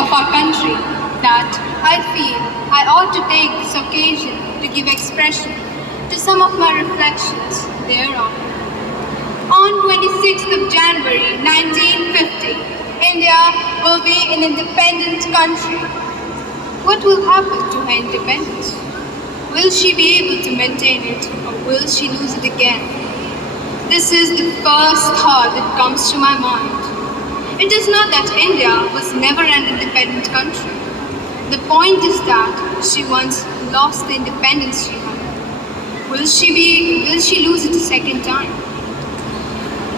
of our country that I feel I ought to take this occasion to give expression to some of my reflections thereon. On 26th of January 1950, India will be an independent country. What will happen to her independence? Will she be able to maintain it, or will she lose it again? This is the first thought that comes to my mind. It is not that India was never an independent country. The point is that she once lost the independence she had. Will she lose it a second time?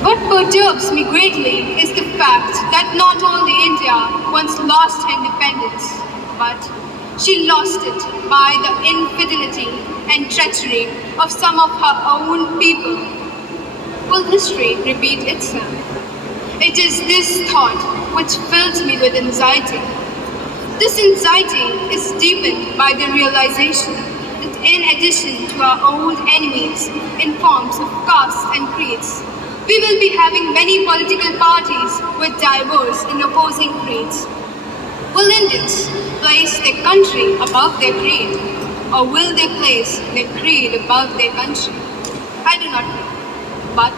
What perturbs me greatly is the fact that not only India once lost her independence, but she lost it by the infidelity and treachery of some of her own people. Will history repeat itself? It is this thought which fills me with anxiety. This anxiety is deepened by the realization that in addition to our old enemies in forms of castes and creeds, we will be having many political parties with diverse and opposing creeds. Will Indians place their country above their creed, or will they place their creed above their country? I do not know. But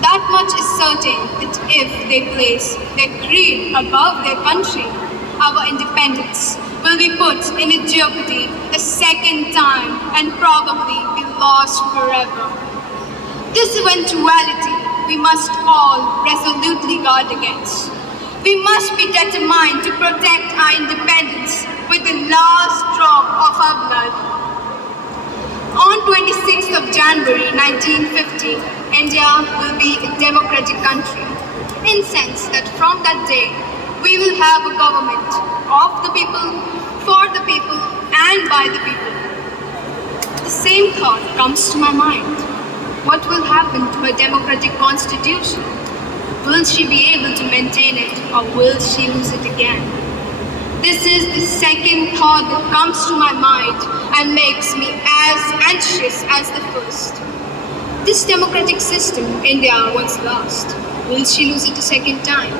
that much is certain that if they place their creed above their country, our independence will be put in a jeopardy a second time and probably be lost forever. This eventuality we must all resolutely guard against. We must be determined to protect our independence with the last drop of our blood. On 26th of January 1950, India will be a democratic country, in the sense that from that day, we will have a government of the people, for the people, and by the people. The same thought comes to my mind. What will happen to a democratic constitution? Will she be able to maintain it, or will she lose it again? This is the second thought that comes to my mind and makes me as anxious as the first. This democratic system India once lost, will she lose it a second time?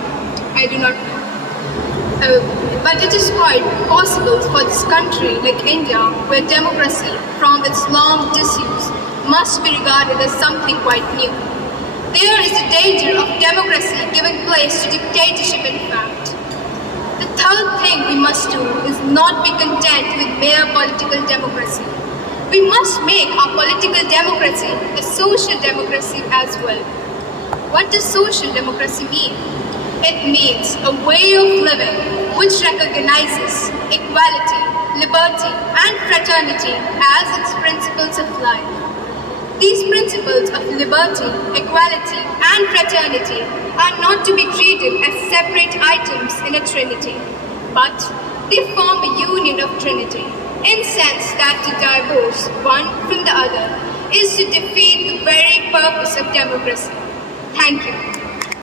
I do not know. But it is quite possible for this country like India, where democracy from its long disuse must be regarded as something quite new. There is a danger of democracy giving place to dictatorship in fact. The third thing we must do is not be content with mere political democracy. We must make our political democracy a social democracy as well. What does social democracy mean? It means a way of living which recognizes equality, liberty, and fraternity as its principles of life. These principles of liberty, equality, and fraternity are not to be treated as separate items in a trinity, but they form a union of trinity, in the sense that to divorce one from the other is to defeat the very purpose of democracy. Thank you.